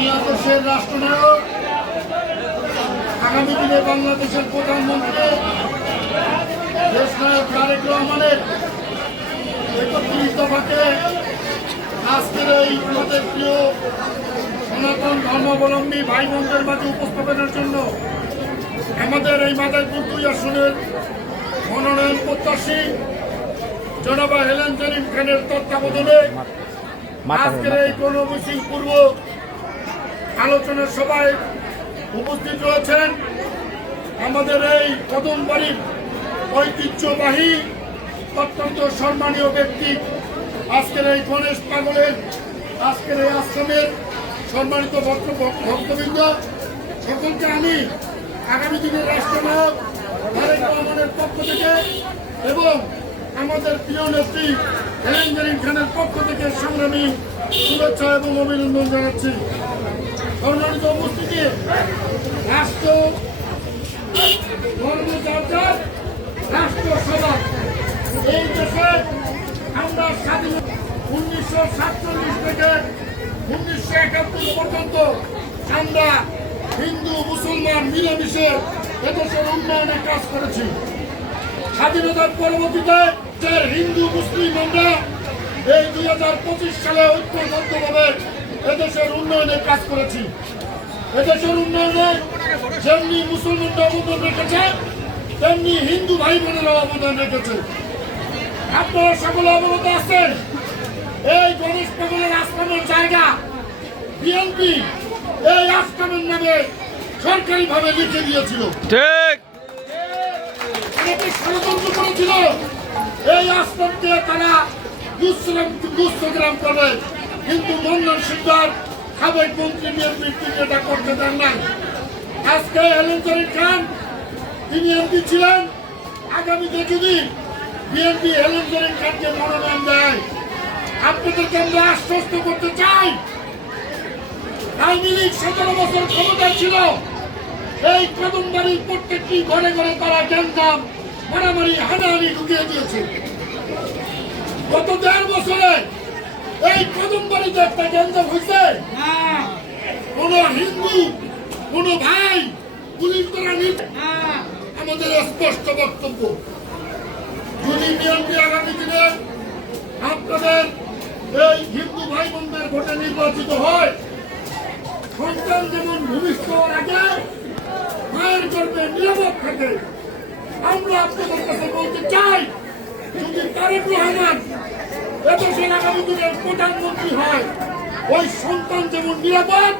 বাংলাদেশের রাষ্ট্রনায়ক আগামী দিনে বাংলাদেশের প্রধানমন্ত্রী তারেক রহমানের একত্রিশ দফাকে আজকের এই আমাদের প্রিয় সনাতন ধর্মাবলম্বী ভাই বোনদের মাঝে উপস্থাপনের জন্য আমাদের এই মাদারপুর দুই আসনের মনোনয়ন প্রত্যাশী জনাবা হেলেন জরিম খানের তত্ত্বাবধানে আজকের এই গণমিছিল পূর্ব আলোচনা সভায় উপস্থিত রয়েছেন আমাদের এই কদম বাড়ির ঐতিহ্যবাহী, অত্যন্ত সম্মানীয় ব্যক্তি, আজকের এই গণেশ পাগলের, আজকের এই আশ্রমের সম্মানিত ভক্ত- ভক্তবৃন্দ। সকলকে আমি আগামী দিনের রাষ্ট্রনায়ক তারেক রহমানের পক্ষ থেকে এবং আমাদের প্রিয় নেত্রী হেলেন জরিন খানের পক্ষ থেকে সংগ্রামী শুভেচ্ছা এবং অভিনন্দন জানাচ্ছি। সম্মানিত উপস্থিতি রাষ্ট্র ধর্মচর্চার রাষ্ট্রসভা এই দেশে আমরা স্বাধীন উনিশশো সাতচল্লিশ থেকে উনিশশো একাত্তর পর্যন্ত আমরা হিন্দু, মুসলমান মিলেমিশে এদেশের উন্নয়নের কাজ করেছি। স্বাধীনতার পরবর্তীতে যে হিন্দু, মুসলিম আমরা এই দুই হাজার পঁচিশ সালে ঐক্যবদ্ধভাবে এদেশের উন্নয়নের কাজ করেছি। এদেশের উন্নয়নে যেমনি মুসলমানরা অবদান রেখেছে তেমনি হিন্দু ভাই বোনেরা অবদান রেখেছে। আপনারা সকলে অবগত আছেন এই গণেশ পাগলের আশ্রমের জায়গা বিএনপি এই আশ্রমের নামে সরকারিভাবে লিখে দিয়েছিল। ঠিক। অনেকে ষড়যন্ত্র করেছিল এই আশ্রমকে তারা দুশ্রাম দুশ্রগ্রাম করবে কিন্তু মন্ডল সিদ্ধার সাবেক মন্ত্রী তিনি এটা করতে দেন নাই। আজকে এলেন খান, তিনি এমপি ছিলেন। আগামীতে যদি বিএনপি হেলেন খানকে মনোনয়ন দেয়, আপনাদেরকে আমরা আশ্বস্ত করতে চাই। আওয়ামী লীগ সতেরো বছর ক্ষমতা ছিল। এই কদম বাড়ির প্রত্যেকটি ঘরে ঘরে তারা গ্যাঞ্জাম মারামারি, হানাহানি ঢুকিয়ে দিয়েছে গত দেড় বছরে এই কদম একটা গ্যাঞ্জাম হয়েছে কোন হিন্দু কোন ভাই পুলিশ করা নিতে আমাদের স্পষ্ট বক্তব্য। যদি বিএনপি আগামী দিনে আপনাদের এই হিন্দু ভাই বোনদের ভোটে নির্বাচিত হয়। সন্তান যেমন ভূমিষ্ঠ হওয়ার আগে মায়ের গর্ভে নিরাপদ থাকে। আমরা আপনাদের কাছে বলতে চাই যদি তারেক রহমান এদেশের আগামী দিনের প্রধানমন্ত্রী হয়। ওই সন্তান যেমন নিরাপদ,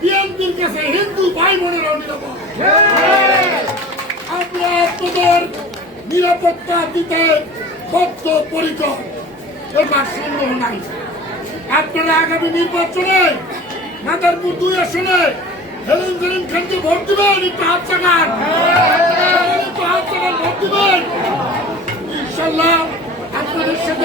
বিএনপির কাছে হিন্দু ভাই বোনেরাও নিরাপদ। আমরা নিরাপত্তা দিতে বদ্ধ পরিচয় এবার সন্দেহ নাই। আপনারা আগামী নির্বাচনে মাদারপুর দুই আসনে হেলেন জেলিম খানকে ভোট দিবেন, একটু হাত চাকান ভোট দিবেন ইনশাল্লাহ আপনাদের সাথে